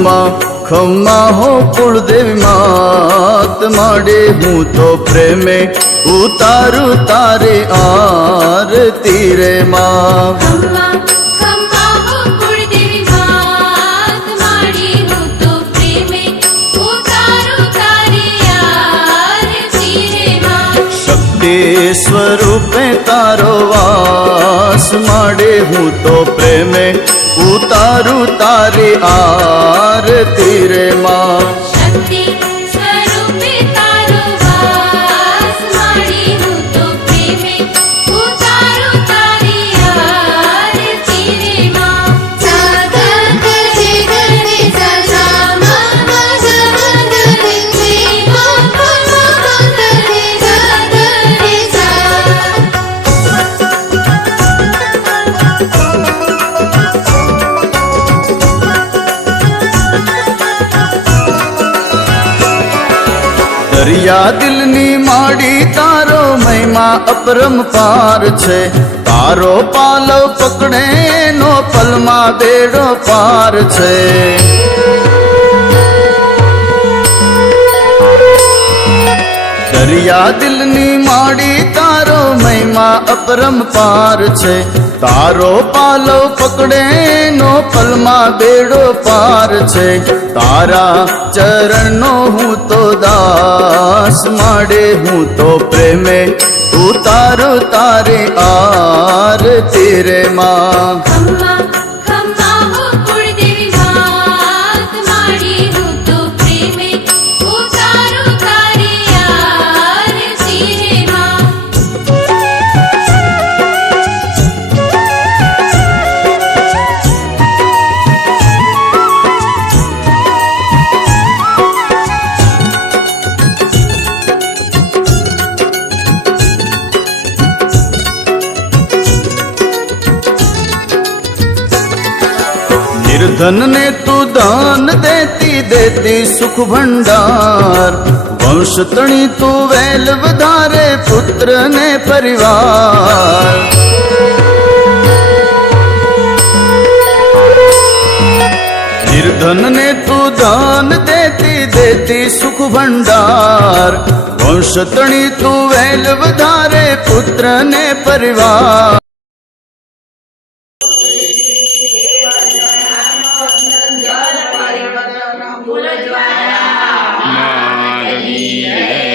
ખમ્મા ખમ્મા હો કુળદેવી માત માડે હું તો પ્રેમે ઉતારું તારી આરતી રે માં ખમ્મા ખમ્મા હો કુળદેવી માત માડી હું તો પ્રેમે ઉતારું તારી આરતી રે માં શક્તિ સ્વરૂપે તારો વાસ માડે હું તો પ્રેમે ઉતારું તારી આરતી રે માં શક્તિ સ્વરૂપે તારો વાસ માડી હું તો પ્રેમે ઉતારું તારી આરતી રે માં સાગર કરજે ગણે સસા મમ જગદરે રે મમ કરે જગદરે સા દરિયા દિલની માડી તારો મહિમા અપરંપાર છે તારો પાલવ પકડે નો પલમાં બેડો પાર છે દરિયા દિલની માડી તારો મહિમા અપરંપાર છે તારો પાલવ પકડે નો પલમાં બેડો પાર છે તારા ચરણનો હું તો દાસ માડે હું તો પ્રેમે ઉતારો તારે આરતી રે માં ખમ્મા ખમ્મા હો કુળદેવી માત માડી હું તો પ્રેમે ઉતારું તારી આરતી રે માં निर्धन ने तू दान देती देती सुख भंडार वंश तणी तू वेल वधारे पुत्र ने परिवार निर्धन ने तू दान देती देती सुख भंडार वंश तणी तू वेल वधारे पुत्र ने परिवार માનવીય